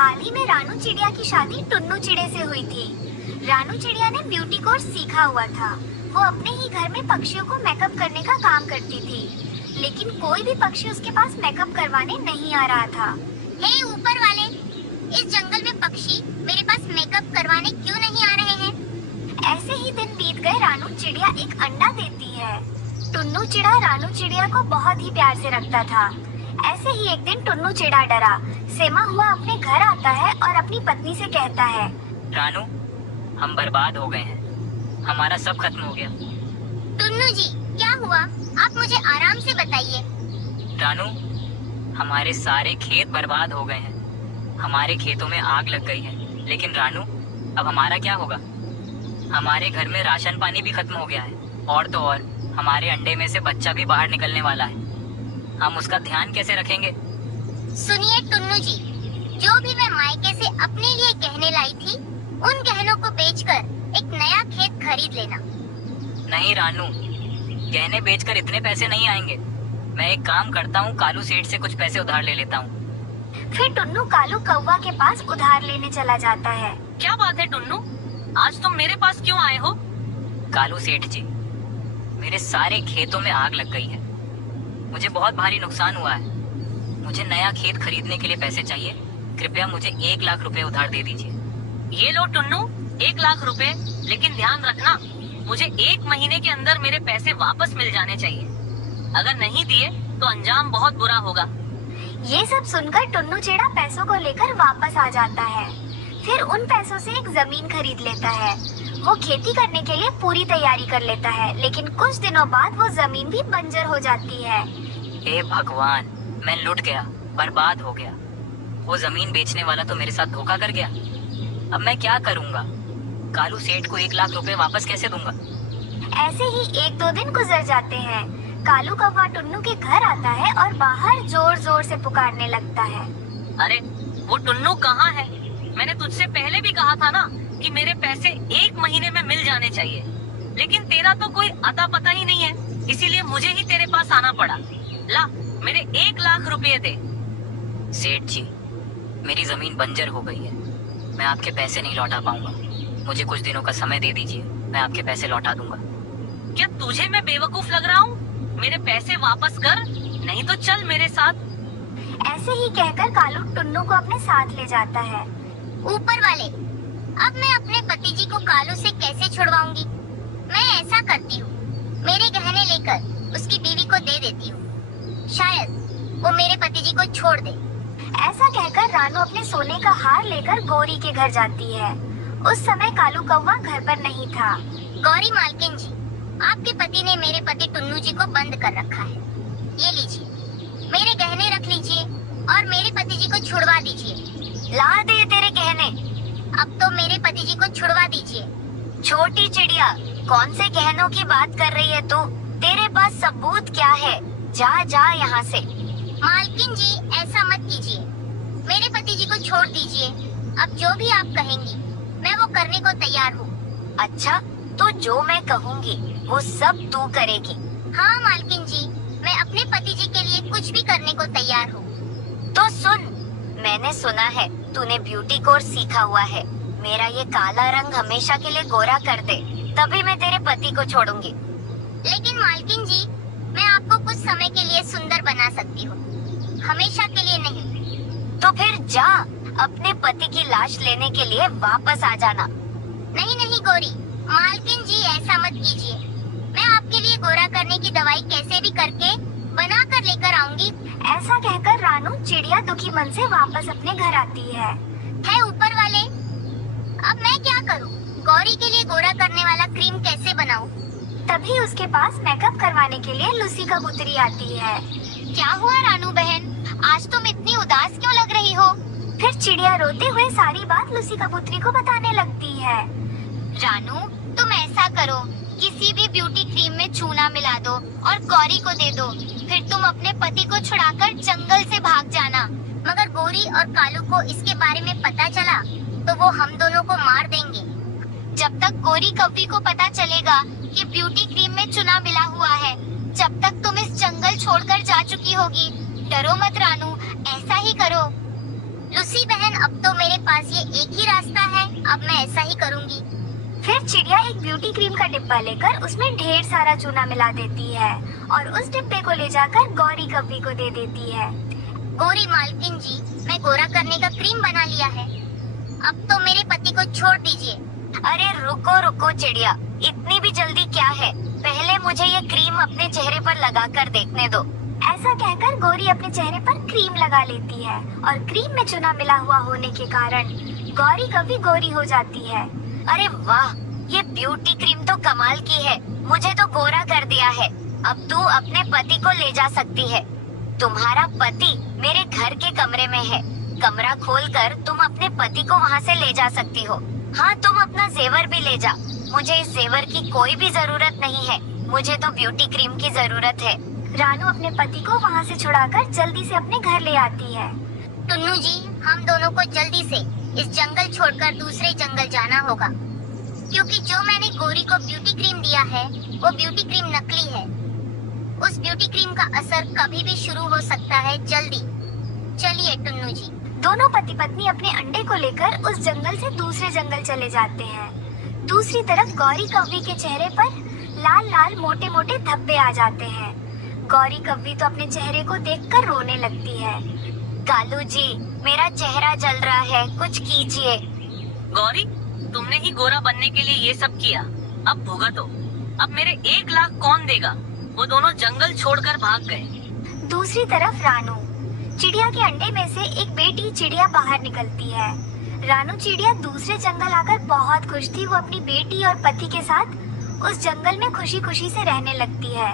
हाल ही में रानू चिड़िया की शादी टुन्नू चिड़े से हुई थी। रानू चिड़िया ने ब्यूटी कोर्स सीखा हुआ था। वो अपने ही घर में पक्षियों को मेकअप करने का काम करती थी, लेकिन कोई भी पक्षी उसके पास मेकअप करवाने नहीं आ रहा था। हे ऊपर वाले, इस जंगल में पक्षी मेरे पास मेकअप करवाने क्यों नहीं आ रहे हैं? ऐसे ही दिन बीत गए। रानू चिड़िया एक अंडा देती है। टुन्नू चिड़ा रानू चिड़िया को बहुत ही प्यार से रखता था। ऐसे ही एक दिन टुन्नू चिड़ा डरा सेमा हुआ अपने घर आता है और अपनी पत्नी से कहता है, रानू, हम बर्बाद हो गए हैं, हमारा सब खत्म हो गया। टुन्नू जी, क्या हुआ? आप मुझे आराम से बताइए। रानू, हमारे सारे खेत बर्बाद हो गए हैं, हमारे खेतों में आग लग गई है। लेकिन रानू, अब हमारा क्या होगा? हमारे घर में राशन पानी भी खत्म हो गया है, और तो और हमारे अंडे में से बच्चा भी बाहर निकलने वाला है। हम उसका ध्यान कैसे रखेंगे? सुनिए टुन्नू जी, जो भी मैं मायके से अपने लिए गहने लाई थी, उन गहनों को बेचकर एक नया खेत खरीद लेना। नहीं रानू, गहने बेचकर इतने पैसे नहीं आएंगे। मैं एक काम करता हूँ, कालू सेठ से कुछ पैसे उधार ले लेता हूँ। फिर टुन्नू कालू कौवा के पास उधार लेने चला जाता है। क्या बात है टुन्नू, आज तुम मेरे पास क्यों आए हो? कालू सेठ जी, मेरे सारे खेतों में आग लग गई है, मुझे बहुत भारी नुकसान हुआ है। मुझे नया खेत खरीदने के लिए पैसे चाहिए, कृपया मुझे 1 लाख रुपए उधार दे दीजिए। ये लो टुन्नू, 1 लाख रुपए, लेकिन ध्यान रखना, मुझे 1 महीने के अंदर मेरे पैसे वापस मिल जाने चाहिए। अगर नहीं दिए तो अंजाम बहुत बुरा होगा। ये सब सुनकर टुन्नू चिड़ा पैसों को लेकर वापस आ जाता है। फिर उन पैसों से एक जमीन खरीद लेता है। वो खेती करने के लिए पूरी तैयारी कर लेता है, लेकिन कुछ दिनों बाद वो जमीन भी बंजर हो जाती है। हे भगवान, मैं लुट गया, बर्बाद हो गया। वो जमीन बेचने वाला तो मेरे साथ धोखा कर गया। अब मैं क्या करूँगा? कालू सेठ को 1 लाख रुपए वापस कैसे दूंगा? ऐसे ही 1-2 दिन गुजर जाते हैं। कालू कौवा टुन्नू के घर आता है और बाहर जोर जोर से पुकारने लगता है। अरे वो टुन्नू कहाँ है? मैंने तुझसे पहले भी कहा था ना कि मेरे पैसे 1 महीने में मिल जाने चाहिए, लेकिन तेरा तो कोई अता पता ही नहीं है, इसीलिए मुझे ही तेरे पास आना पड़ा। ला, मेरे 1 लाख रुपए दे। सेठ जी, मेरी जमीन बंजर हो गई है, मैं आपके पैसे नहीं लौटा पाऊंगा। मुझे कुछ दिनों का समय दे दीजिए, मैं आपके पैसे लौटा दूंगा। क्या तुझे मैं बेवकूफ लग रहा हूँ? मेरे पैसे वापस कर, नहीं तो चल मेरे साथ। ऐसे ही कहकर कालू टुन्नू को अपने साथ ले जाता है। ऊपर वाले, अब मैं अपने पति जी को कालू से कैसे छुड़वाऊंगी? मैं ऐसा करती हूँ, मेरे गहने लेकर उसकी बीवी को दे देती हूँ, शायद वो मेरे पति जी को छोड़ दे। ऐसा कहकर रानू अपने सोने का हार लेकर गौरी के घर जाती है। उस समय कालू कौवा घर पर नहीं था। गौरी मालकिन जी, आपके पति ने मेरे पति टुन्नू जी को बंद कर रखा है। ये लीजिए, मेरे गहने रख लीजिए और मेरे पति जी को छुड़वा दीजिए। ला दे तेरे गहने। अब तो मेरे पति जी को छुड़वा दीजिए। छोटी चिड़िया, कौन से गहनों की बात कर रही है तू? तेरे पास सबूत क्या है? जा जा यहाँ से। मालकिन जी, ऐसा मत कीजिए, मेरे पति जी को छोड़ दीजिए। अब जो भी आप कहेंगी मैं वो करने को तैयार हूँ। अच्छा, तो जो मैं कहूँगी वो सब तू करेगी? हाँ मालकिन जी, मैं अपने पति जी के लिए कुछ भी करने को तैयार हूँ। तो सुन, मैंने सुना है तूने ब्यूटी कोर्स सीखा हुआ है। मेरा ये काला रंग हमेशा के लिए गोरा कर दे, तभी मैं तेरे पति को छोड़ूंगी। लेकिन मालकिन जी, मैं आपको कुछ समय के लिए सुंदर बना सकती हूँ, हमेशा के लिए नहीं। तो फिर जा, अपने पति की लाश लेने के लिए वापस आ जाना। नहीं नहीं गौरी, मालकिन जी ऐसा मत कीजिए। मैं आपके लिए गोरा करने की दवाई कैसे भी करके बना कर लेकर आऊंगी। ऐसा कहकर रानू चिड़िया दुखी मन से वापस अपने घर आती है। ऊपर वाले, अब मैं क्या करूं? गौरी के लिए गोरा करने वाला क्रीम कैसे बनाऊं? तभी उसके पास मेकअप करवाने के लिए लूसी कबूतरी आती है। क्या हुआ रानू बहन, आज तुम इतनी उदास क्यों लग रही हो? फिर चिड़िया रोते हुए सारी बात लूसी कबूतरी को बताने लगती है। रानू, तुम ऐसा करो, किसी भी ब्यूटी क्रीम में चूना मिला दो और गौरी को दे दो, फिर तुम अपने पति को छुड़ाकर जंगल से भाग जाना। मगर गौरी और कालू को इसके बारे में पता चला तो वो हम दोनों को मार देंगे। जब तक गौरी कव्वी को पता चलेगा कि ब्यूटी क्रीम में चूना मिला हुआ है, जब तक तुम इस जंगल छोड़कर जा चुकी होगी। डरो मत रानू, ऐसा ही करो। लूसी बहन, अब तो मेरे पास ये एक ही रास्ता है, अब मैं ऐसा ही करूँगी। फिर चिड़िया एक ब्यूटी क्रीम का डिब्बा लेकर उसमें ढेर सारा चूना मिला देती है और उस डिब्बे को ले जाकर गौरी कव्वी को दे देती है। गौरी मालकिन जी, मैं गोरा करने का क्रीम बना लिया है, अब तो मेरे पति को छोड़ दीजिए। अरे रुको रुको चिड़िया, इतनी भी जल्दी क्या है, पहले मुझे ये क्रीम अपने चेहरे पर लगा कर देखने दो। ऐसा कहकर गौरी अपने चेहरे पर क्रीम लगा लेती है और क्रीम में चूना मिला हुआ होने के कारण गौरी कव्वी गोरी हो जाती है। अरे वाह, ये ब्यूटी क्रीम तो कमाल की है, मुझे तो गोरा कर दिया है। अब तू अपने पति को ले जा सकती है। तुम्हारा पति मेरे घर के कमरे में है, कमरा खोलकर तुम अपने पति को वहाँ से ले जा सकती हो। हाँ, तुम अपना जेवर भी ले जा, मुझे इस जेवर की कोई भी जरूरत नहीं है, मुझे तो ब्यूटी क्रीम की जरूरत है। रानू अपने पति को वहाँ से छुड़ाकर जल्दी से अपने घर ले आती है। टुन्नू जी, हम दोनों को जल्दी से इस जंगल छोड़कर दूसरे जंगल जाना होगा, क्योंकि जो मैंने गौरी को ब्यूटी क्रीम दिया है वो ब्यूटी क्रीम नकली है। उस ब्यूटी क्रीम का असर कभी भी शुरू हो सकता है। जल्दी चलिए टुन्नू जी। दोनों पति पत्नी अपने अंडे को लेकर उस जंगल से दूसरे जंगल चले जाते हैं। दूसरी तरफ गौरी कव्वी के चेहरे पर लाल लाल मोटे मोटे धब्बे आ जाते हैं। गौरी कव्वी तो अपने चेहरे को देखकर रोने लगती है। कालू जी, मेरा चेहरा जल रहा है, कुछ कीजिए। गौरी, तुमने ही गोरा बनने के लिए ये सब किया, अब भुगतो। अब मेरे 1 लाख कौन देगा? वो दोनों जंगल छोड़कर भाग गए। दूसरी तरफ रानू, चिड़िया के अंडे में से एक बेटी चिड़िया बाहर निकलती है। रानू चिड़िया दूसरे जंगल आकर बहुत खुश थी। वो अपनी बेटी और पति के साथ उस जंगल में खुशी खुशी से रहने लगती है।